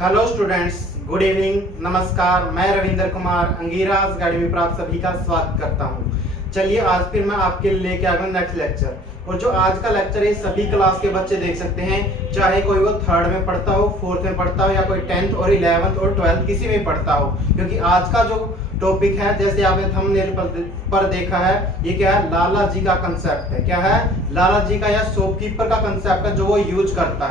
Hello students, good evening, नमस्कार। मैं Ravindra Kumar अंगीराज academy पर आप सभी का स्वागत करता हूं। चलिए आज फिर मैं आपके लिए लेके आ गया नेक्स्ट लेक्चर। और जो आज का लेक्चर है सभी क्लास के बच्चे देख सकते हैं, चाहे कोई वो थर्ड में पढ़ता हो, फोर्थ में पढ़ता हो या कोई 10th और 11th और 12th किसी में पढ़ता हो। क्योंकि आज का जो टॉपिक है, जैसे आपने थंबनेल पर देखा है, ये क्या है, लाला जी का कंसेप्ट है। क्या है? लाला जी का या शॉपकीपर का कंसेप्ट है जो वो यूज करता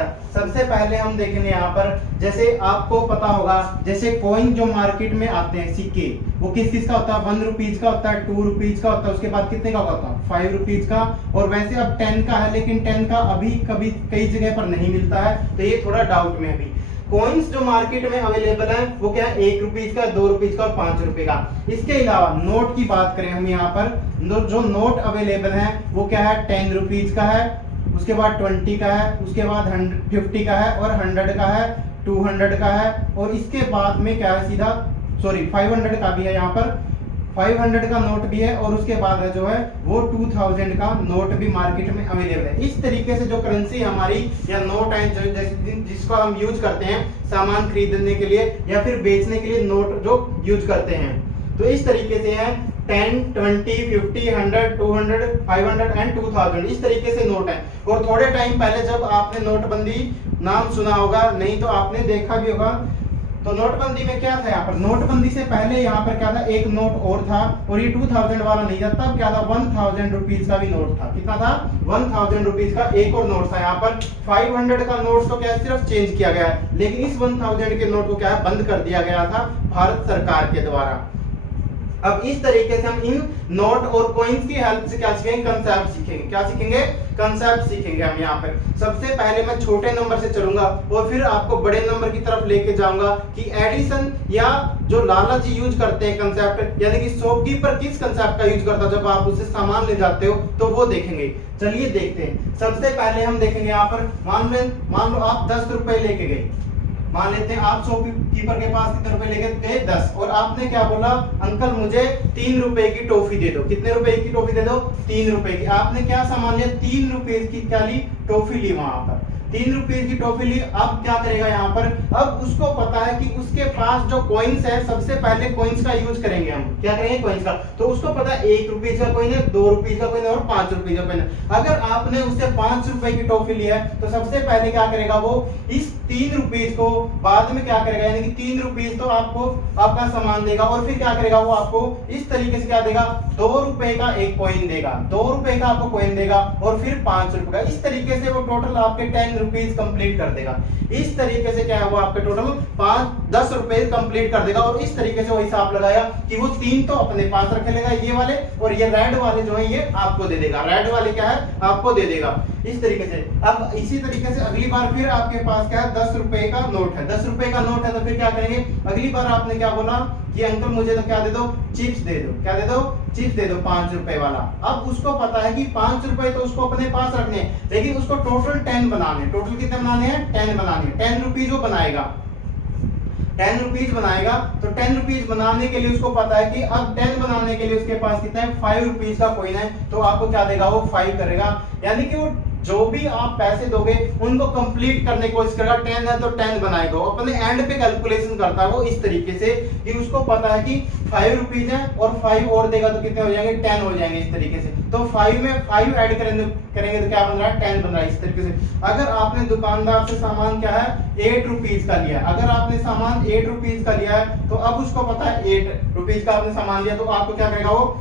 है। सबसे पहले हम देखेंगे यहाँ पर, जैसे आपको पता होगा, जैसे कॉइन जो मार्केट में आते हैं, सिक्के, वो किस किस का होता है? 1 रुपीज का होता है, 2 रुपीज का होता है, उसके बाद कितने का होता है? 5 रुपीज का। और वैसे अब 10 का है, लेकिन 10 का अभी कभी कई जगह पर नहीं मिलता है, तो ये थोड़ा डाउट में अभी। कॉइन्स जो मार्केट में अवेलेबल है वो क्या है? 1 रुपीज का, 2 रुपीज का और 5 रुपए का। इसके अलावा नोट की बात करें हम यहाँ पर, जो नोट अवेलेबल है वो क्या है? 10 रुपीज का है, उसके बाद 20 का है, उसके बाद 50 का है और 100 का है, 200 का है, और इसके बाद में क्या है? सीधा 500 का भी है, यहाँ पर 500 का नोट भी है, और उसके बाद जो है वो 2000 का नोट भी मार्केट में अवेलेबल है। इस तरीके से जो करेंसी हमारी या नोट है, जिसको हम यूज करते हैं सामान खरीदने के लिए या फिर बेचने के लिए, नोट जो यूज करते हैं, तो इस तरीके से है 10, 20, 50, 100, 200, 500 एंड 2000, इस तरीके से नोट है। और थोड़े टाइम पहले जब आपने नोटबंदी नाम सुना होगा, नहीं तो आपने देखा भी होगा, तो नोटबंदी में क्या था? यहाँ पर नोटबंदी से पहले यहाँ पर क्या था? एक नोट और था, और ये 2000 वाला नहीं था, तब क्या था? 1000 रुपीज का भी नोट था। कितना था? 1000 रुपीज का एक और नोट था। यहाँ पर 500 का नोट तो क्या सिर्फ चेंज किया गया है, लेकिन इस 1000 के नोट को क्या है? बंद कर दिया गया था भारत सरकार के द्वारा। अब इस तरीके से हम इन नोट और कॉइन्स की हेल्प से क्या सीखेंगे? कंसेप्ट सीखेंगे। क्या सीखेंगे? कंसेप्ट सीखेंगे हम यहाँ पर। सबसे पहले मैं छोटे नंबर से चलूंगा और फिर आपको बड़े नंबर की तरफ लेके जाऊंगा कि एडिशन या जो लाला जी यूज करते हैं कंसेप्ट, यानी कि शॉपकीपर किस कंसेप्ट का यूज करता है जब आप उससे सामान ले जाते हो, तो वो देखेंगे। चलिए देखते हैं। सबसे पहले हम देखेंगे यहाँ पर, मान लो आप 10 रुपए लेके गए। मान लेते हैं आप शॉपकीपर के पास कितने रुपए लेके गए? 10। और आपने क्या बोला? अंकल मुझे 3 रुपए की टॉफी दे दो। कितने रुपए की टॉफी दे दो? 3 रुपए की। आपने क्या सामान लिया? 3 रुपए की क्या ली? टॉफी ली। वहां पर 3 रुपए की टॉफी ली। अब क्या करेगा यहाँ पर? अब उसको पता है कि उसके पास जो कॉइन्स है, सबसे पहले कॉइन्स का यूज करेंगे हम। क्या करेंगे? कॉइन्स का। तो उसको पता है 1 रुपए का कॉइन है, 2 रुपए का कॉइन है और 5 रुपए का कॉइन है। अगर आपने उससे 5 रुपए की टॉफी लिया है, तो सबसे पहले क्या करेगा वो? इस 3 रुपए को बाद में क्या करेगा, यानी कि 3 रुपए तो आपको आपका सामान देगा, और फिर क्या करेगा वो? आपको इस तरीके से क्या देगा? 2 रुपए का एक कॉइन देगा, 2 रुपए का आपको कॉइन देगा, और फिर 5 रुपए का। इस तरीके से वो टोटल आपके 10 रुपीज कंप्लीट कर देगा। इस तरीके से क्या है वो आपके टोटल 10 रुपए कंप्लीट कर देगा। और इस तरीके से वो हिसाब लगाया कि वो 3 तो अपने पास रख लेगा ये वाले, और ये रेड वाले जो है ये आपको दे देगा। रेड वाले क्या है? आपको दे देगा। इस तरीके से अब इसी तरीके से अगली बार फिर आपके पास क्या है? 10 रुपए का नोट है। 10 रुपए का नोट है, तो फिर क्या करेंगे? अगली बार आपने क्या बोला कि अंकल मुझे तो क्या दे दो? चिप्स दे दो। क्या दे दो? चिप्स दे दो 5 रुपए वाला। अब उसको पता है कि 5 रुपए तो उसको अपने पास रखने हैं, लेकिन उसको टोटल 10 बनाने। टोटल कितने बनाने हैं? 10 बनाने। 10 रुपीज वो बनाएगा, 10 रुपीज बनाएगा। तो 10 रुपीज बनाने के लिए उसको पता है कि अब 10 बनाने के लिए उसके पास कितना है? 5 रुपीज का कॉइन है। तो आपको क्या देगा वो? 5 करेगा। यानी कि वो जो भी आप पैसे दोगे उनको कंप्लीट करने की कोशिश करेगा। 10 है तो 10 बनाएगा, अपने एंड पे कैलकुलेशन करता है वो इस तरीके से कि उसको पता है कि 5 रुपीज है और 5 और देगा तो कितने हो जाएंगे? 10 हो जाएंगे। इस तरीके से तो 5 में 5 ऐड करेंगे तो क्या बन रहा है? 10 बन रहा है। इस तरीके से अगर आपने दुकानदार से सामान क्या है? 8 रुपीज का लिया। अगर आपने सामान 8 रुपीज का लिया है, तो अब उसको पता है 8 रुपीज का आपने सामान लिया, तो आपको क्या करेगा वो?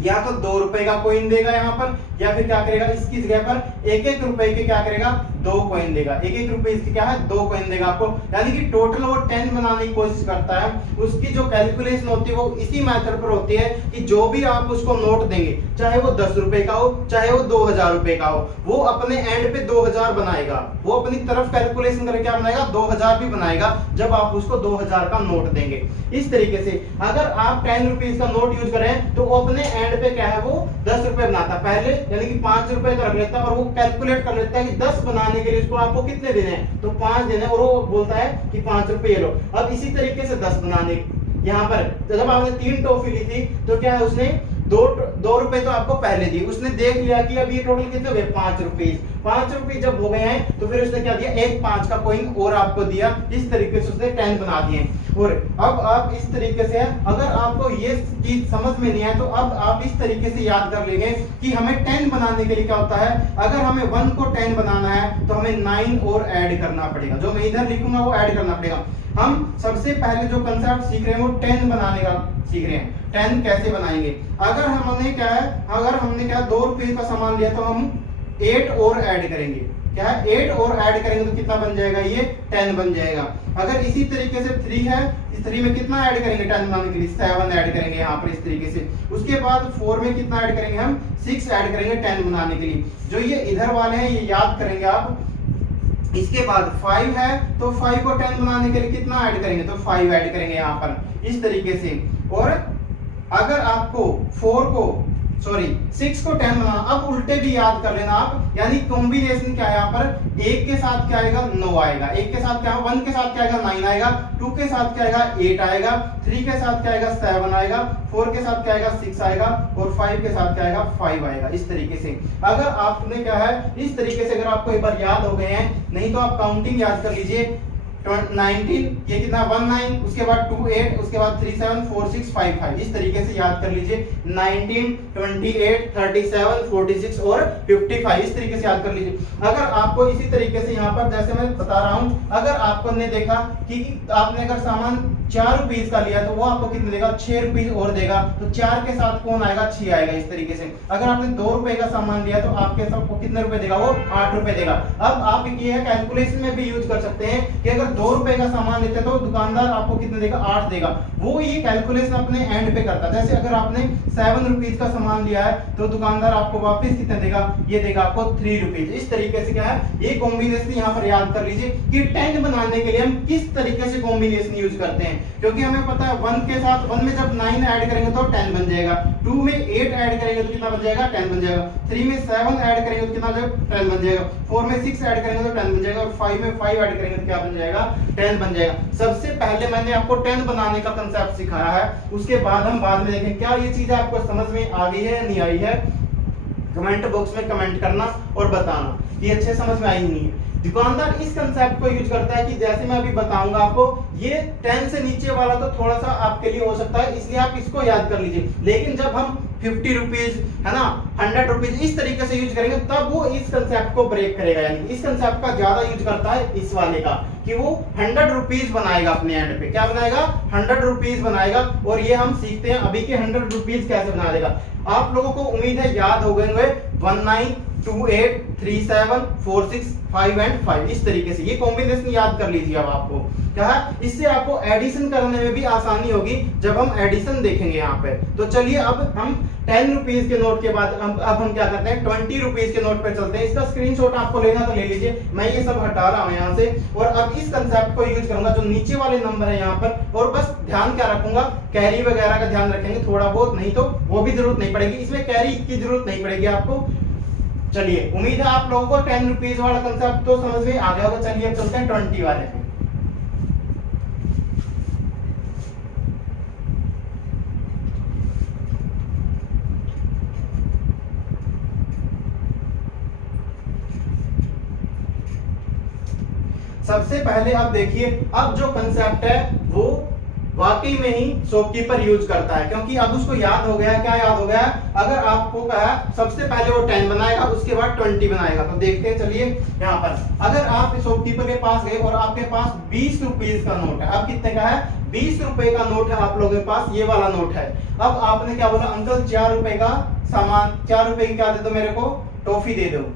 या तो 2 रुपए का कॉइन देगा यहाँ पर, या फिर क्या करेगा? इसकी जगह पर 1-1 रुपए के क्या करेगा? 2 कॉइन देगा। 1-1 रुपए इसकी क्या है? 2 कॉइन देगा आपको। यानी कि टोटल वो 10 बनाने की कोशिश करता है। उसकी जो कैलकुलेशन होती है वो इसी मेथड पर होती है कि जो भी आप उसको नोट देंगे, चाहे वो 10 रुपए का हो, चाहे वो 2000 रुपए का हो, वो अपने एंड पे 2000 बनाएगा। वो अपनी तरफ कैलकुलेशन करके क्या बनाएगा? 2000 भी बनाएगा जब आप उसको 2000 का नोट देंगे। इस तरीके से अगर आप 10 रुपीज का नोट यूज करें, तो वो अपने एंड पे क्या है? वो 10 रुपए बनाता पहले, यानी कि 5 रुपए तो रख लेता है, और वो कैलकुलेट कर लेता है कि 10 बनाने के लिए उसको आपको कितने देने हैं? तो 5 देने, और वो बोलता है कि 5 रुपए लो। अब इसी तरीके से 10 बनाने, यहाँ पर तो जब आपने 3 टॉफी ली थी, तो क्या है? उसने दो रुपए तो आपको पहले दिए, उसने देख लिया कि अब ये टोटल कितने हो गए 5 रुपीज। 5 रुपीज जब हो गए हैं तो फिर उसने क्या दिया, एक 5 का कॉइन और आपको दिया। इस तरीके से उसने 10 बना दिए। और अब आप इस तरीके से, अगर आपको ये चीज समझ में नहीं है तो अब आप इस तरीके से याद कर लेंगे कि हमें 10 बनाने के लिए क्या होता है, अगर हमें 1 को 10 बनाना है तो हमें 9 और ऐड करना पड़ेगा। जो मैं इधर लिखूंगा वो ऐड करना पड़ेगा। हम सबसे पहले जो कंसेप्ट सीख रहे हैं वो 10 बनाने का सीख रहे हैं। 10 कैसे बनाएंगे, अगर हमने क्या है, अगर हमने क्या 2 रुपए का सामान लिया तो हम 8 और ऐड करेंगे। क्या है, 8 और ऐड करेंगे तो कितना बन जाएगा, ये 10 बन जाएगा। अगर इसी तरीके से 3 है, इस 3 में कितना ऐड करेंगे 10 बनाने के लिए, 7 ऐड करेंगे यहाँ पर इस तरीके से। उसके बाद 4 में कितना ऐड करेंगे, हम 6 ऐड करेंगे 10 बनाने के लिए। जो ये इधर वाले हैं ये याद करेंगे आप। इसके बाद 5 है तो 5 को 10 बनाने के लिए कितना ऐड करेंगे, तो 5 ऐड करेंगे यहाँ पर इस तरीके से। और अगर आपको 6 को 10 बनाना, अब उल्टे भी याद कर लेना आप, यानी कॉम्बिनेशन क्या है यहाँ पर, 1 के साथ क्या आएगा 9 आएगा, 1 के साथ क्या, 1 के साथ क्या आएगा 9 आएगा, 2 के साथ क्या आएगा 8 आएगा, 3 के साथ क्या आएगा 7 आएगा, 4 के साथ क्या आएगा 6 आएगा, और 5 के साथ क्या आएगा 5 आएगा। इस तरीके से अगर आपने क्या है, इस तरीके से अगर आपको एक बार याद हो गए हैं, नहीं तो आप काउंटिंग याद कर लीजिए। 19 ये कितना 19, उसके बाद 2 8, उसके बाद 3 7 4 6 5 5, इस तरीके से याद कर लीजिए। 19 28 37 46 और 55, इस तरीके से याद कर लीजिए। अगर आपको इसी तरीके से यहाँ पर जैसे मैं बता रहा हूँ, अगर आपको ने देखा कि आपने अगर सामान 4 रुपीज का लिया तो वो आपको कितने देगा, 6 रुपीज और देगा, तो 4 के साथ कौन आएगा 6 आएगा इस तरीके से। अगर आपने 2 रुपए का सामान लिया तो आपके साथ कितने रुपए देगा, वो 8 रुपए देगा। अब आप ये है कैलकुलेशन में भी यूज कर सकते हैं कि अगर 2 रुपए का सामान लेते तो दुकानदार आपको कितने देगा, 8 देगा। वो ये कैलकुलेशन अपने एंड पे करता है। जैसे अगर आपने 7 रुपीज का सामान लिया है तो दुकानदार आपको वापस कितने देगा, ये देगा आपको 3 रुपीज। इस तरीके से क्या है, ये कॉम्बिनेशन यहाँ पर याद कर लीजिए कि 10 बनाने के लिए हम किस तरीके से कॉम्बिनेशन यूज करते हैं। क्योंकि हमें पता है 1 के साथ 1 में जब 9 ऐड करेंगे तो 10 बन जाएगा, 2 में 8 ऐड करेंगे तो कितना बन जाएगा 10 बन जाएगा, 3 में 7 ऐड करेंगे तो कितना 10 बन जाएगा, 4 में 6 ऐड करेंगे तो 10 बन जाएगा, और 5 में 5 ऐड करेंगे तो क्या बन जाएगा 10 बन जाएगा। सबसे पहले मैंने आपको 10 बनाने का कंसेप्ट सिखाया है, उसके बाद हम बाद में देखें क्या ये चीजें आपको समझ में आ गई है या नहीं आई है। कमेंट बॉक्स में कमेंट करना और बताना कि अच्छे समझ में आई नहीं है। दुकानदार इस कंसेप्ट को यूज करता है कि जैसे मैं अभी बताऊंगा आपको, ये 10 से नीचे वाला तो थोड़ा सा आपके लिए हो सकता है, इसलिए आप इसको याद कर लीजिए। लेकिन जब हम 50 रुपीज है ना, 100 रुपीज इस तरीके से यूज करेंगे तब वो इस कंसेप्ट को ब्रेक करेगा। यानी इस कंसेप्ट का ज्यादा यूज करता है इस वाले का, कि वो 100 रुपीज बनाएगा अपने एंड पे। क्या बनाएगा, 100 रुपीज बनाएगा। और ये हम सीखते हैं अभी के 100 रुपीज कैसे बना देगा। आप लोगों को उम्मीद है याद हो गए 19 28 37 4 6 5 एंड 5, इस तरीके से ये कॉम्बिनेशन याद कर लीजिए। अब आपको क्या है, इससे आपको एडिशन करने में भी आसानी होगी जब हम एडिशन देखेंगे यहाँ पे। तो चलिए अब हम 10 रुपीज के नोट के बाद अब हम क्या करते हैं, 20 रुपीज के नोट पे चलते हैं। इसका स्क्रीनशॉट आपको लेना तो ले लीजिए, मैं ये सब हटा रहा हूँ यहाँ से। और अब इस कंसेप्ट को यूज करूंगा जो नीचे वाले नंबर है यहाँ पर, और बस ध्यान क्या रखूंगा, कैरी वगैरह का ध्यान रखेंगे थोड़ा बहुत, नहीं तो वो भी जरूरत नहीं पड़ेगी, इसमें कैरी की जरूरत नहीं पड़ेगी आपको। चलिए उम्मीद है आप लोगों को 10 रुपीज वाला कंसेप्ट तो समझ में आ गया होगा। चलिए अब चलते हैं 20 वाले पे। सबसे पहले आप देखिए, अब जो कंसेप्ट है वो वाकई में ही शॉपकीपर यूज करता है, क्योंकि अब उसको याद हो गया। क्या याद हो गया, अगर आपको कहा सबसे पहले वो 10 बनाएगा उसके बाद 20 बनाएगा। तो देखते हैं, चलिए यहाँ पर अगर आप शॉपकीपर के पास गए और आपके पास 20 रुपीज का नोट है। अब कितने का है, 20 रुपए का नोट है आप लोगों के पास, ये वाला नोट है। अब आपने क्या बोला, अंकल 4 रुपए का सामान, 4 रुपए की क्या दे दो मेरे को, टॉफी दे दो,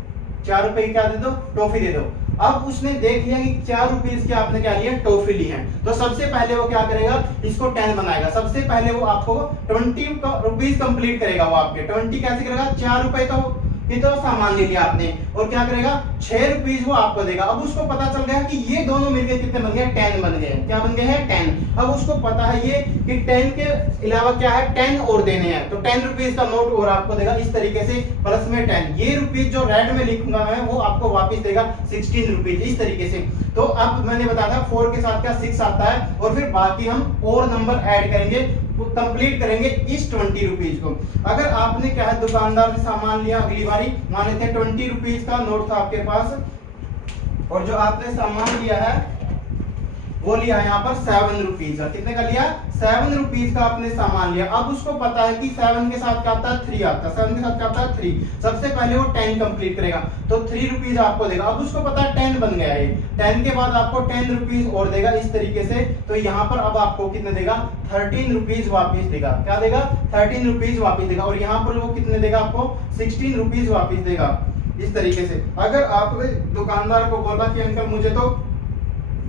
4 रुपए की क्या दे दो, टॉफी दे दो। अब उसने देख लिया कि 4 रुपीज की आपने क्या लिया, टॉफी ली है, तो सबसे पहले वो क्या करेगा, इसको 10 बनाएगा। सबसे पहले वो आपको 20 रुपीज कंप्लीट करेगा। वो आपके 20 कैसे करेगा, 4 रुपए तो सामान ले लिया आपने, और क्या करेगा 6 रुपीज वो आपको देगा। अब उसको पता चल गया कि ये दोनों मिलकर कितने बन गए, 10 बन गए। क्या बन गए हैं, 10। अब उसको पता है ये कि 10 के अलावा क्या है, 10 और देने हैं, तो 10 रुपीज का नोट और आपको देगा। इस तरीके से प्लस में 10, ये रुपीज जो रेड में लिखूंगा मैं वो आपको वापस देगा 16 रुपीज, इस तरीके से। तो अब मैंने बताया था 4 के साथ क्या 6 आता है, और फिर बाकी हम और नंबर ऐड करेंगे कंप्लीट करेंगे इस 20 रुपीज को। अगर आपने क्या है दुकानदार से सामान लिया, अगली बारी मान लेते हैं 20 रुपीज का नोट था आपके पास, और जो आपने सामान लिया है वो लिया है यहाँ पर 7 रुपीज का। कितने का लिया? 7 रुपीज का आपने सामान लिया। अब उसको पता है कि 7 के साथ क्या आता है? 3 आता है। 7 के साथ क्या आता है? 3। सबसे पहले वो 10 कंप्लीट करेगा तो 3 रुपीज आपको देगा। अब उसको पता है 10 बन गया है, 10 के बाद आपको 10 रुपीज और देगा इस तरीके से। तो यहाँ पर अब आपको कितने देगा? 13 रुपीज वापिस देगा। क्या देगा? 13 रुपीज वापिस देगा। और यहाँ पर वो कितने देगा आपको? 16 रुपीज वापिस देगा इस तरीके से। अगर आपने दुकानदार को बोला कि अंकल मुझे तो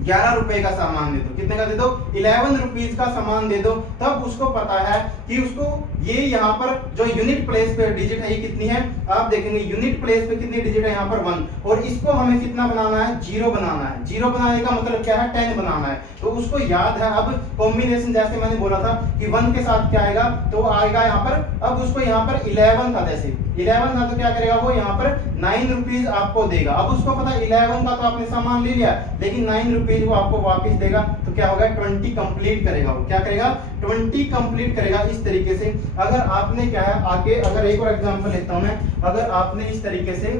11 रुपए का सामान दे दो, कितने का दे दो? 11 रुपीज का सामान दे दो, तब उसको पता है कि उसको ये यहाँ पर जो यूनिट प्लेस पे डिजिट है ये कितनी है? आप देखेंगे यूनिट प्लेस पे कितनी डिजिट है यहाँ पर 1, और इसको हमें कितना बनाना है? 0 बनाना है। 0 बनाने का मतलब क्या है? 10 बनाना है। तो उसको याद है। अब कॉम्बिनेशन जैसे मैंने बोला था कि 1 के साथ क्या आएगा? तो आएगा यहाँ पर, अब उसको यहाँ पर 11 था, जैसे 11 था तो क्या करेगा वो? यहाँ पर 9 रुपीज आपको देगा। अब उसको पता 11 का तो आपने सामान ले लिया, लेकिन 9 रुपीज वो आपको वापस देगा। तो क्या होगा? 20 कंप्लीट करेगा वो। क्या करेगा? 20 कंप्लीट करेगा इस तरीके से। अगर आपने क्या है आगे, अगर एक और एग्जांपल लेता हूं मैं, अगर आपने इस तरीके से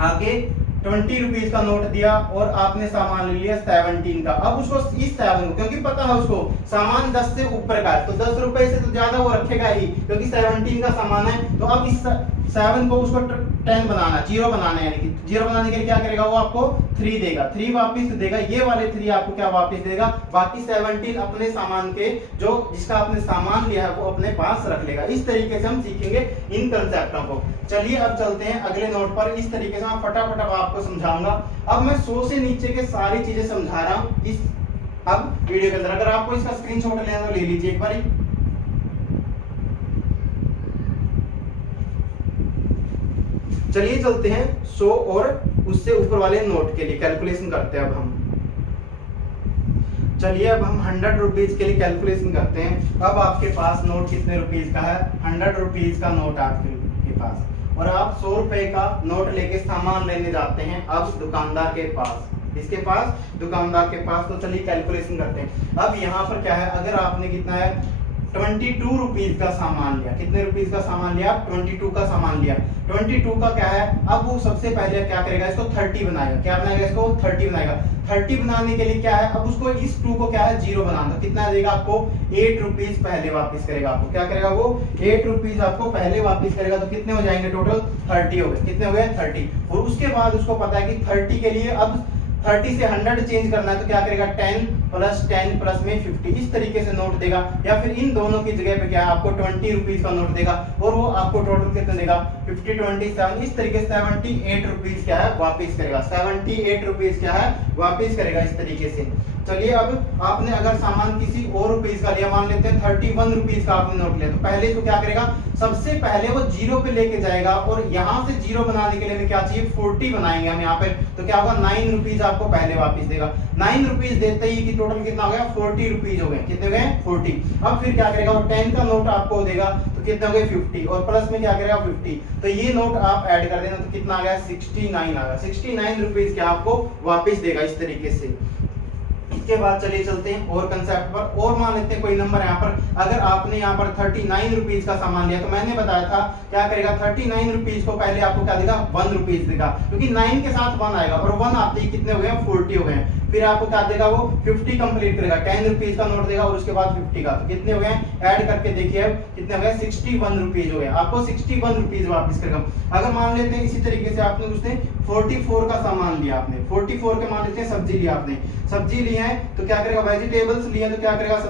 आगे 20 रुपीज का नोट दिया और आपने सामान ले लिया 17 का। अब उसको इस 7 क्योंकि पता है उसको सामान 10 से ऊपर का है, तो 10 रुपए से तो ज्यादा वो रखेगा ही, क्योंकि 17 का सामान है। तो अब इस 7 को उसको 10 बनाना, 0 बनाना है, यानी कि 0 बनाने के लिए क्या करेगा वो? आपको 3 देगा, 3 वापिस देगा। ये वाले 3 आपको क्या वापिस देगा? बाकी 17 अपने सामान के, जो जिसका आपने सामान लिया है वो अपने पास रख लेगा। इस तरीके से हम सीखेंगे इन कंसेप्टों को। चलिए अब चलते हैं अगले नोट पर। इस तरीके से मैं फटाफट आपको समझाऊंगा। अब मैं 100 से नीचे के सारी चीजें समझा रहा हूं इस अब वीडियो के अंदर। अगर आपको इसका स्क्रीनशॉट लेना तो ले लीजिए एक बार। चलिए चलते हैं 100 और उससे ऊपर वाले नोट के लिए कैलकुलेशन करते हैं। अब हम चलिए अब हम 100 रुपीज के लिए कैलकुलेशन करते हैं। अब आपके पास नोट कितने रुपीज का है? 100 रुपीज का नोट आपके पास, और आप 100 रुपए का नोट लेके सामान लेने जाते हैं अब दुकानदार के पास। इसके पास, दुकानदार के पास। तो चलिए कैलकुलेशन करते हैं। अब यहाँ पर क्या है? अगर आपने कितना है 22 रुपीज का सामान लिया। कितने रुपीज का सामान लिया? 22 का सामान लिया। 22 का क्या है? अब वो सबसे पहले क्या करेगा? इसको 30 बनाएगा। क्या बनाएगा? इसको 30 बनाएगा। 30 बनाने के लिए क्या है? अब उसको इस 2 को क्या है? 0 बनाना। कितना देगा आपको? 8 रुपीज पहले वापस करेगा आपको। क्या करेगा वो? 8 रुपीज आपको पहले वापस करेगा। तो कितने हो जाएंगे टोटल? 30 हो गए। कितने हो गए? 30। और उसके बाद उसको पता है कि 30 के लिए अब 30 से 100 चेंज करना है, तो क्या करेगा? 10 प्लस 10 प्लस में 50 इस तरीके से नोट देगा। या फिर इन दोनों की जगह पे क्या है? आपको 20 रुपीज का नोट देगा, और वो आपको टोटल कितने देगा? 50 27 इस तरीके से 78 रुपीज क्या है? वापिस करेगा। 78 रुपीज क्या है? वापिस करेगा इस तरीके से। चलिए अब आपने अगर सामान किसी और रुपीज का लिया, मान लेते हैं 31 रुपीज का आपने नोट लिया, तो पहले इसको क्या करेगा? सबसे पहले वो 0 पे लेके जाएगा, और यहाँ से 0 बनाने के लिए हमें क्या चाहिए? 40 बनाएंगे हम यहाँ पे। तो क्या होगा? 9 रुपीज आपको पहले वापस देगा। 9 रुपीज देते ही कि टोटल कितना हो गया? 40 रुपीज हो गए। कितने हो गए? 40। अब फिर क्या करेगा? वो 10 का नोट आपको देगा, तो कितने हो गए? 50, और प्लस में क्या करेगा? 50। तो ये नोट आप ऐड कर देना, तो कितना आ गया? 69 आ गया। 69 रुपीज क्या आपको वापस देगा इस तरीके से। इसके बाद चलिए चलते हैं और कंसेप्ट पर। और मान लेते हैं कोई नंबर यहाँ पर, अगर आपने यहाँ पर 39 रुपीज का सामान लिया, तो मैंने बताया था क्या करेगा? 39 रुपीज को पहले आपको क्या देगा? 1 रुपीज देगा, क्योंकि 9 के साथ 1 आएगा, और 1 आते ही कितने हो गए? 40 हो गए। फिर आपको क्या देगा? वो 50 कंप्लीट करेगा। 10 रुपीज का नोट देगा, और उसके बाद 50 का। तो कितने हो गए? ऐड करके देखिए अब कितने हो गए? 61 रुपीज हो गए। आपको 61 रुपीज वापस करेगा। अगर मान लेते हैं इसी तरीके से आपने उसने 44 का सामान लिया, आपने 44 के मान लेते हैं सब्जी लिया, आपने सब्जी ली है, तो क्या करेगा? वेजिटेबल्स लिया, तो क्या करेगा?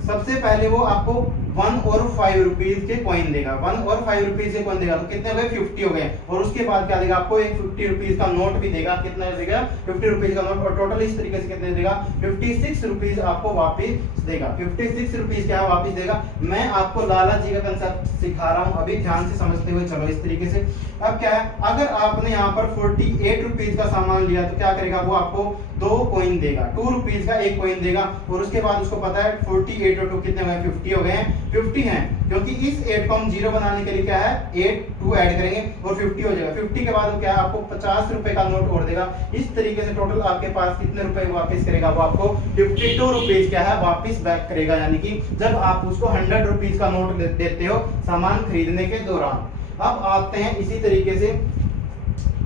सबसे पहले वो आपको 1 और 5 रुपीज के कॉइन देगा। 1 और 5 रुपीज के कॉइन देगा, तो कितने हो गए? 50 हो गए। और उसके बाद क्या देगा? आपको एक 50 रुपीज का नोट भी देगा। कितना देगा? 50 रुपीज का नोट, और टोटल इस तरीके से कितने देगा? 56 रुपीज आपको वापिस देगा। 56 रुपीज क्या वापिस देगा? मैं आपको लाला जी का कंसेप्ट सिखा रहा हूँ, अभी ध्यान से समझते हुए चलो इस तरीके से। अब क्या है? अगर आपने यहाँ पर 48 रुपीज का सामान लिया, तो क्या करेगा? वो आपको 2 कॉइन देगा। 2 रुपीज का एक कॉइन देगा, और उसके बाद उसको पता है 48 और 2 कितने हो गए? 50 हो गए। 50 है, क्योंकि इस 8 को हम 0 बनाने के लिए क्या है 8 2 ऐड करेंगे और 50 हो जाएगा। 50 के बाद वो क्या है आपको 50 रुपए का नोट और देगा। इस तरीके से टोटल आपके पास कितने रुपए वापस करेगा, वो आपको 52 रुपीज क्या है वापस बैक करेगा, यानी कि जब आप उसको 100 रुपीज का नोट देते हो सामान खरीदने के दौरान। अब आते हैं इसी तरीके से,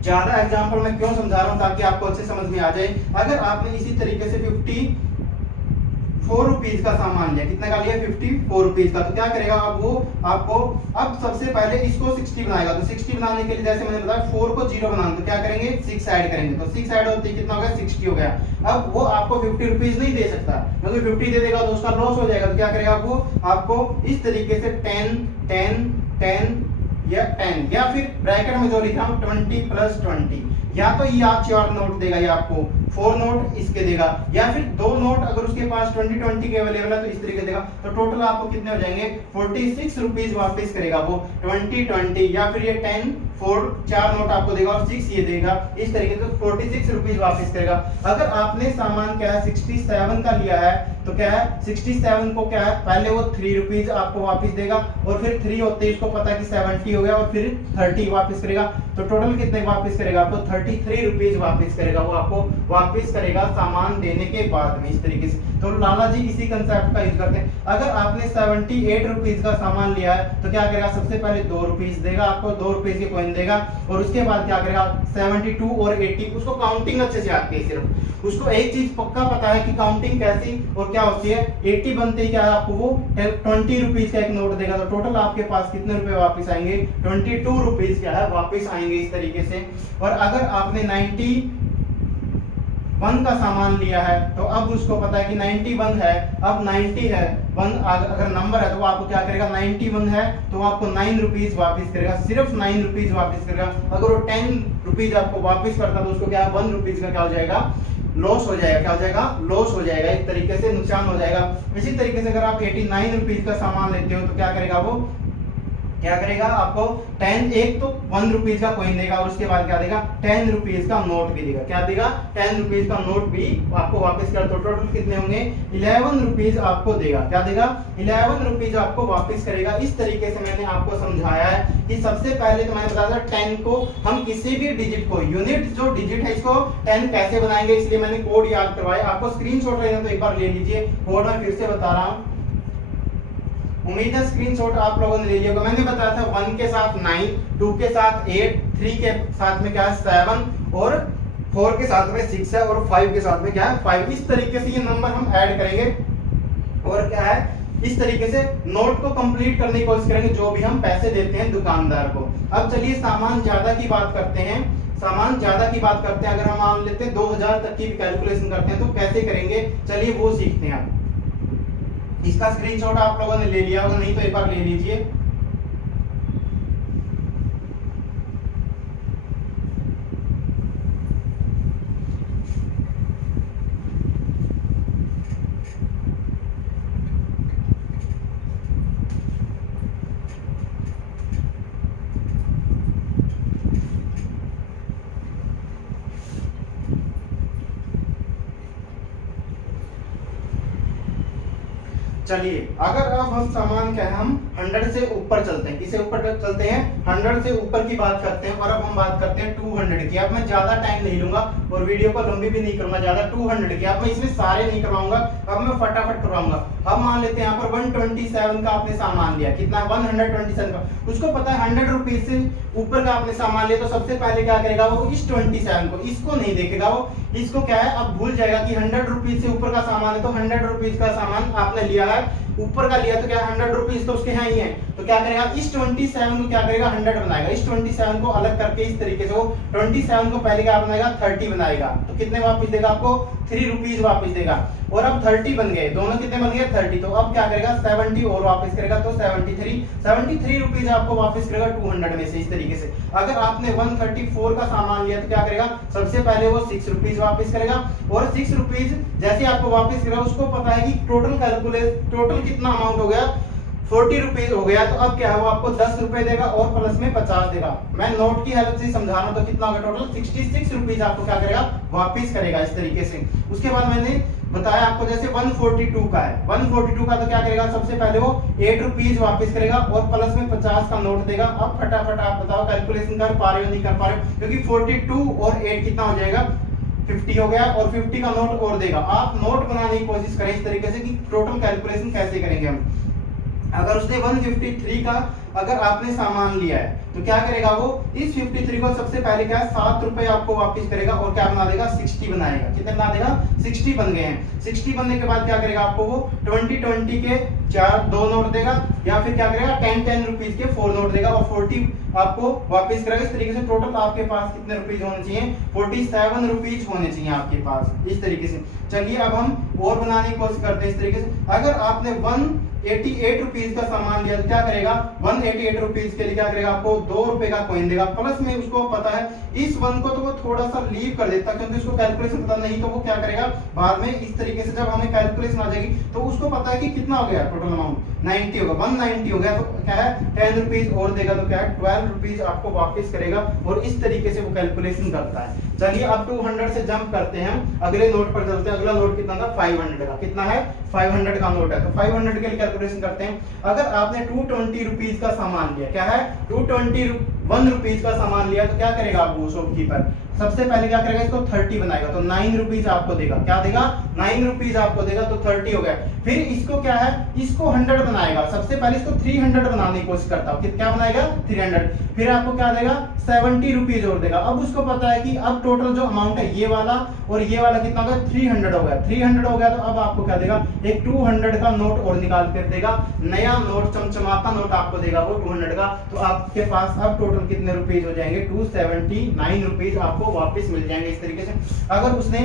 ज्यादा एग्जांपल मैं क्यों समझा रहा हूं ताकि आपको अच्छे समझ में आ जाए। अगर आपने इसी तरीके से 54 रुपीज का सामान लिया, कितना का लिया 54 रुपीज का, तो क्या करेगा अब वो आपको, अब सबसे पहले इसको 60 बनाएगा। तो 60 बनाने के लिए जैसे मैंने बताया 4 को 0 बनाना, तो क्या करेंगे 6 ऐड करेंगे, तो 6 ऐड होते ही कितना हो गया 60 हो गया। अब वो आपको 50 रुपीज नहीं दे सकता, क्योंकि 50 दे देगा तो उसका लॉस हो जाएगा। तो क्या करेगा वो आपको इस तरीके से 10 10 10 या 10 या फिर ब्रैकेट में जो लिखा हूं 20 प्लस 20, या तो ये आप 4 नोट देगा या आपको 4 नोट इसके देगा, या फिर 2 नोट अगर उसके पास 20 20 के अवेलेबल है तो इस तरीके देगा। तो टोटल आपको कितने हो जाएंगे 46 रुपीज वापस करेगा वो 20 20, या फिर ये 10 4 4 नोट आपको देगा और 6 ये देगा, इस तरीके से 46 रुपीज वापस करेगा। अगर आपने सामान क्या है 67 का लिया है तो क्या है 67 को क्या है पहले वो 3 रुपीज आपको वापस देगा और फिर 3 होते ही इसको पता है कि 70 हो गया और फिर 30 वापस करेगा। तो टोटल कितने वापस करेगा आपको 33 रुपीज वापस करेगा, वो आपको वापस करेगा सामान देने के बाद में, इस तरीके से। तो लाला जी इसी कंसेप्ट का यूज करते हैं। अगर आपने 78 रुपीज का सामान लिया है तो क्या करेगा सबसे पहले 2 रुपीज देगा, आपको 2 रुपीज के कॉइन देगा और उसके बाद क्या करेगा 72 और 80, उसको काउंटिंग अच्छे से आती है, सिर्फ उसको एक चीज पक्का पता है कि काउंटिंग कैसी और क्या होती है। 80 बनते ही क्या है आपको वो 20 रुपीज का एक नोट देगा, तो टोटल आपके पास कितने रुपए वापस आएंगे 22 रुपीज क्या है वापस आएंगे, इस तरीके से। और अगर आपने 91 का सामान लिया है तो अब उसको पता है कि 91 है, अब 90 है 1 अगर नंबर है तो वो आपको क्या करेगा 91 है तो वो आपको 9 रुपीज वापस करेगा, सिर्फ 9 रुपीज वापस करेगा। अगर वो 10 रुपीज आपको वापस करता तो उसको क्या 1 रुपीज का क्या हो जाएगा लॉस हो जाएगा, क्या हो जाएगा लॉस हो जाएगा, एक तरीके से नुकसान हो जाएगा। इसी तरीके से अगर आप 89 रुपीज का सामान लेते हो तो क्या करेगा वो क्या करेगा आपको 10 एक तो 1 रुपीज का कॉइन देगा और उसके बाद क्या देगा 10 रुपीज का नोट भी देगा, क्या देगा 10 रुपीज का नोट भी आपको वापस कर। तो टोटल कितने होंगे 11 रुपीज आपको देगा, क्या देगा 11 रुपीज आपको वापस करेगा। इस तरीके से मैंने आपको समझाया है कि सबसे पहले तो मैंने बताया था 10 को हम किसी भी डिजिट को यूनिट जो डिजिट है इसको 10 कैसे बनाएंगे, इसलिए मैंने कोड याद करवाया। आपको स्क्रीनशॉट लेना तो एक बार ले लीजिए, कोड मैं फिर से बता रहा हूँ, उम्मीद है स्क्रीनशॉट आप लोगों ने ले लिया होगा। मैंने बताया था 1 के साथ 9, 2 के साथ 8, 3 के साथ में क्या है 7 और 4 के साथ में 6 है और 5 के साथ में क्या है 5। इस तरीके से ये नंबर हम ऐड करेंगे और क्या है इस तरीके से नोट को कंप्लीट करने की कोशिश करेंगे जो भी हम पैसे देते हैं दुकानदार को। अब चलिए सामान ज्यादा की बात करते हैं, सामान ज्यादा की बात करते हैं। अगर हम मान लेते हैं 2000 तक की कैलकुलेशन करते हैं तो कैसे करेंगे, चलिए वो सीखते हैं। इसका स्क्रीनशॉट आप लोगों ने ले लिया होगा, नहीं तो एक बार ले लीजिए। चलिए अगर अब हम सामान क्या है हम 100 से ऊपर चलते हैं, किसे ऊपर चलते हैं 100 से ऊपर की बात करते हैं। और अब हम बात करते हैं 200 की। अब मैं ज्यादा टाइम नहीं लूंगा और वीडियो को लंबी भी नहीं करूंगा ज्यादा। 200 की अब मैं इसमें सारे नहीं करवाऊंगा, अब मैं फटाफट करवाऊंगा। अब मान लेते हैं यहाँ पर 127 का आपने सामान लिया, कितना 127 का, उसको पता है 100 रुपीज से ऊपर का आपने सामान लिया तो सबसे पहले क्या करेगा वो इस 27 को, इसको नहीं देखेगा वो, इसको क्या है अब भूल जाएगा कि 100 रुपीज से ऊपर का सामान है तो 100 रुपीज का सामान आपने लिया है, ऊपर का लिया तो क्या 100 रुपीज तो उसके यहाँ ही है, तो क्या करेगा इस 27 को क्या करेगा 100 बनाएगा, इस 27 को अलग करके इस तरीके से वो 27 को पहले क्या बनाएगा 30 बनाएगा, तो कितने वापस देगा आपको 3 रुपीज वापस देगा। और अब 30 बन गए, दोनों कितने बन गए 30, तो अब क्या करेगा 70 और वापस करेगा तो 73 रुपीज आपको वापस करेगा 200 में से। इस तरीके से अगर आपने 134 का सामान लिया तो क्या करेगा सबसे पहले वो 6 रुपीज वापस करेगा और 6 रुपीज जैसे आपको वापस करेगा उसको पता है कि टोटल कैलकुलेट टोटल कितना अमाउंट हो गया 40 रुपीज हो गया, तो अब क्या है वो आपको 10 रुपए देगा और प्लस में 50 देगा। मैं नोट की हेल्प से समझा रहा हूं, तो कितना होगा टोटल 66 रुपीज आपको क्या करेगा वापस करेगा इस तरीके से। उसके बाद मैंने बताया आपको जैसे 142 का है, 142 का तो क्या करेगा सबसे पहले वो 8 रुपीज वापस करेगा और प्लस में 50 का नोट देगा। अब फटाफट आप बताओ कैलकुलेशन कर पा रहे हो नहीं कर पा रहे हो, क्योंकि 42 और 8 कितना हो जाएगा 50 हो गया और 50 का नोट और देगा। आप नोट बनाने की कोशिश करें इस तरीके से कि टोटल कैलकुलेशन कैसे करेंगे हम। अगर उसने 153 का अगर आपने सामान लिया है तो क्या करेगा वो इस 53 को सबसे पहले क्या है 7 रुपए आपको वापस करेगा और क्या बना देगा 60 बनाएगा। कितने बना देगा 60 बन गए हैं। 60 बनने के बाद क्या करेगा आपको वो 20 के 2 नोट देगा या फिर क्या करेगा 10 रुपीज के 4 नोट देगा और 40 आपको वापस करेगा। इस तरीके से टोटल आपके पास कितने रुपीज होने चाहिए 47 रुपीज होने चाहिए आपके पास इस तरीके से। चलिए अब हम और बनाने की कोशिश करते हैं इस तरीके से। अगर आपने 188 रुपीज का सामान लिया तो क्या करेगा 188 रुपीज के लिए क्या करेगा आपको 2 रुपए का कॉइन देगा। प्लस में उसको पता है इस 1 को तो वो थोड़ा सा लीव कर देता क्योंकि उसको कैलकुलेशन पता नहीं, तो वो क्या करेगा बाद में इस तरीके से जब हमें कैलकुलेशन आ जाएगी तो उसको पता है कि कितना हो गया टोटल अमाउंट 90 होगा, 190 हो गया, तो क्या है 10 रुपीज और देगा तो क्या है 12 रुपीज आपको वापस करेगा और इस तरीके से वो कैलकुलेशन करता है। चलिए अब 200 से जंप करते हैं, अगले नोट पर चलते हैं। अगला नोट कितना था 500 का, कितना है 500 का नोट है, तो 500 के लिए कैलकुलेशन करते हैं। अगर आपने 220 रुपीज का सामान लिया, क्या है 221 रुपीज का सामान लिया तो क्या करेगा आप वो शॉपकीपर सबसे पहले क्या करेगा इसको 30 बनाएगा तो 9 रुपीज आपको देगा। क्या देगा 9 रुपीज आपको देगा तो 30 हो गया। फिर इसको क्या है इसको 100 बनाएगा, सबसे पहले इसको 300 बनाने की कोशिश करता हूँ, क्या बनाएगा 300। फिर आपको क्या देगा 70 रुपीज और देगा। अब उसको पता है कि अब टोटल जो अमाउंट है ये वाला और ये वाला कितना होगा 300 हो गया, 300 हो गया तो अब आपको क्या देगा एक 200 का नोट और निकाल कर देगा, नया नोट चमचमाता नोट आपको देगा वो 200 का। तो आपके पास अब टोटल कितने रुपीज हो जाएंगे 279 रुपीज आपको वापस मिल जाएंगे इस तरीके से। अगर उसने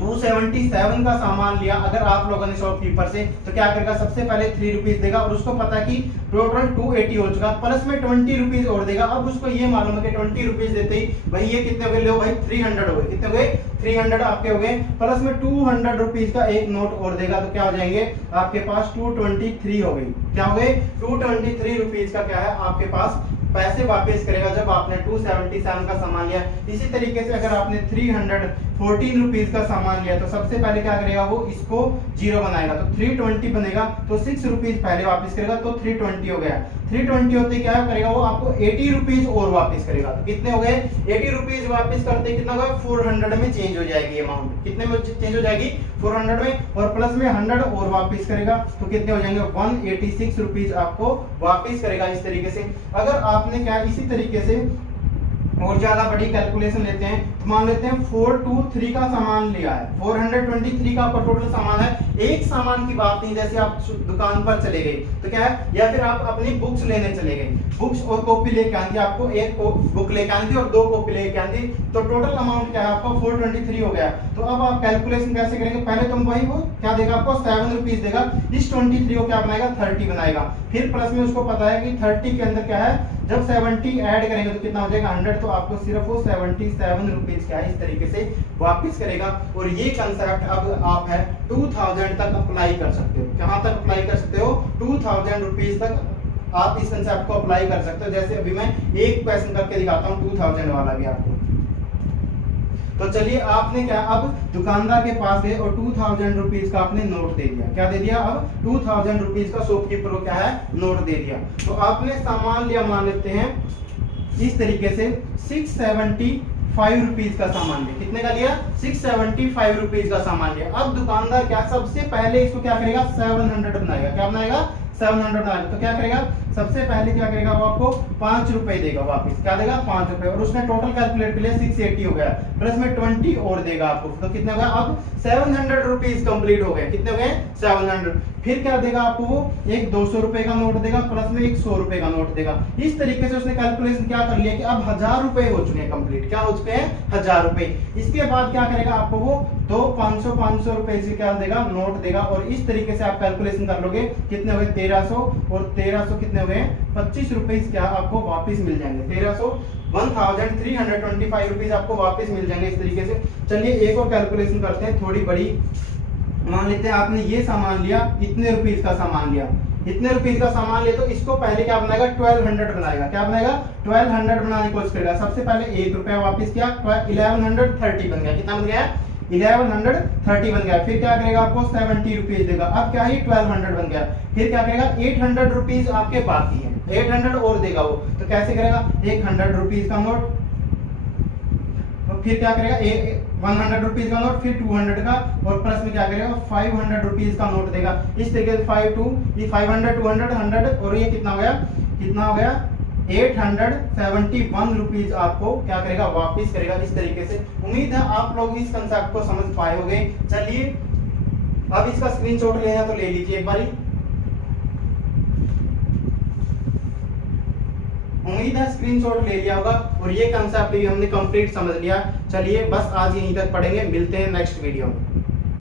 277 का सामान लिया अगर आप लोगों ने शॉपकीपर से तो क्या करेगा सबसे पहले 3 रुपीज देगा और उसको पता है कि टोटल 280 हो चुका, प्लस में 20 रुपीज और देगा। अब उसको ये मालूम है कि 20 रुपीज देते ही भाई ये कितने हो गए, लो भाई 300 हो गए, कितने हो गए 300 आपके हो गए, प्लस में 200 रुपीज का एक नोट और देगा तो क्या हो जाएंगे आपके पास 223 हो गई। क्या हो गए 223 रुपीज का क्या है आपके पास पैसे वापस करेगा जब आपने 277 का सामान लिया। इसी तरीके से अगर आपने 314 रुपीज का सामान लिया तो सबसे पहले क्या करेगा वो इसको 0 बनाएगा तो 320 बनेगा तो 6 रुपीज पहले वापस करेगा तो 320 हो गया। 320 होते क्या करेगा वो आपको 80 रुपीज और वापस करेगा तो कितने हो गए 80 रुपीज वापस करते कितना होगा 400 में चेंज हो जाएगी अमाउंट, कितने में चेंज हो जाएगी 400 में, और प्लस में 100 और वापस करेगा तो कितने हो जाएंगे 186 रुपीज आपको वापस करेगा इस तरीके से। अगर आपने क्या इसी तरीके से और ज्यादा बड़ी कैलकुलेशन लेते हैं तो मान लेते हैं 423 का सामान लिया है, 423 का आपका टोटल सामान है। एक सामान की बात नहीं, जैसे आप दुकान पर चले गए तो क्या है या फिर आप अपनी बुक्स लेने चले गए, बुक्स और कॉपी लेके आनी थी आपको, एक बुक लेके आनी थी और 2 कॉपी लेके आनी थी, तो टोटल अमाउंट क्या है आपका 423 हो गया। तो अब आप कैलकुलेशन कैसे करेंगे, पहले तुम वही वो क्या देगा आपको 7 रुपीज देगा, इस 23 को क्या बनाएगा 30 बनाएगा, फिर प्लस में उसको पता है कि 30 के अंदर क्या है जब 70 ऐड करेंगे तो कितना हो जाएगा 100, तो आपको सिर्फ वो 77 रुपीज क्या है इस तरीके से वापस करेगा। और ये कंसेप्ट अब आप है 2000 तक अप्लाई कर सकते हो। कहां तक अप्लाई कर सकते हो 2000 रुपीज तक आप इस कंसेप्ट को अप्लाई कर सकते हो। जैसे अभी मैं एक क्वेश्चन करके दिखाता हूँ 2000 वाला भी आपको। तो चलिए आपने क्या अब दुकानदार के पास गए और 2000 रुपीज का आपने नोट दे दिया, क्या दे दिया अब 2000 रुपीज का शॉपकीपर को क्या है नोट दे दिया। तो आपने सामान लिया मान लेते हैं इस तरीके से 675 रुपीज का सामान लिया, कितने का लिया 675 रुपीज का सामान लिया। अब दुकानदार क्या सबसे पहले इसको क्या करेगा 700 बनाएगा, क्या बनाएगा 700 बनाएगा। तो क्या करेगा सबसे पहले क्या करेगा वो आपको 5 रुपए देगा वापस, क्या देगा 5 रुपए, और उसने टोटल कैलकुलेट कर लिया 680 हो गया, प्लस में 20 और देगा आपको, तो कितने हो गया अब 700 रुपीज कंप्लीट हो गए, कितने हो गए 700। फिर क्या देगा आपको वो एक 200 रुपए का नोट देगा, प्लस में एक 100 रुपए का नोट देगा। इस तरीके से उसने कैलकुलेशन क्या कर लिया कि अब 1000 रुपए हो चुके हैं कंप्लीट, क्या हो चुके हैं 1000 रुपए। इसके बाद क्या करेगा आपको वो 500 रुपए से क्या देगा नोट देगा, और इस तरीके से आप कैलकुलेशन कर लोगे कितने हो गए 1300 और 1300 कितने हो गए 25 रुपए क्या आपको वापस मिल जाएंगे, 1325 रुपीज आपको वापस मिल जाएंगे इस तरीके से। चलिए एक और कैलकुलेशन करते हैं थोड़ी बड़ी। मान लेते हैं आपने ये सामान लिया, इतने रुपीज का सामान लिया, इतने रुपीज का सामान ले तो इसको पहले क्या बनाएगा 1200 बनाएगा। क्या बनाएगा 1200 बनाने की कोशिश करेगा। सबसे पहले 1 रुपया वापस किया 1130 बन गया। कितना बन गया 1130 बन गया। फिर क्या करेगा आपको 70 रुपीज देगा। अब क्या है 1200 बन गया। फिर क्या करेगा 800 रुपीज आपके बाकी है 800 और देगा वो। तो कैसे करेगा 100 रुपीज का नोट, फिर क्या करेगा 100 रुपीज का नोट, फिर 200 का और प्लस में क्या करेगा 500 रुपीज का नोट देगा। इस तरीके से 500 200 100 और ये कितना हो गया 871 रुपीज आपको क्या करेगा वापस करेगा। इस तरीके से उम्मीद है आप लोग इस कंसेप्ट को समझ पाए होंगे। चलिए अब इसका स्क्रीनशॉट लेना तो ले लीजिए एक बारी। उम्मीद है स्क्रीनशॉट ले लिया होगा और ये कंसेप्ट भी हमने कंप्लीट समझ लिया। चलिए बस आज यहीं तक पढ़ेंगे, मिलते हैं नेक्स्ट वीडियो में।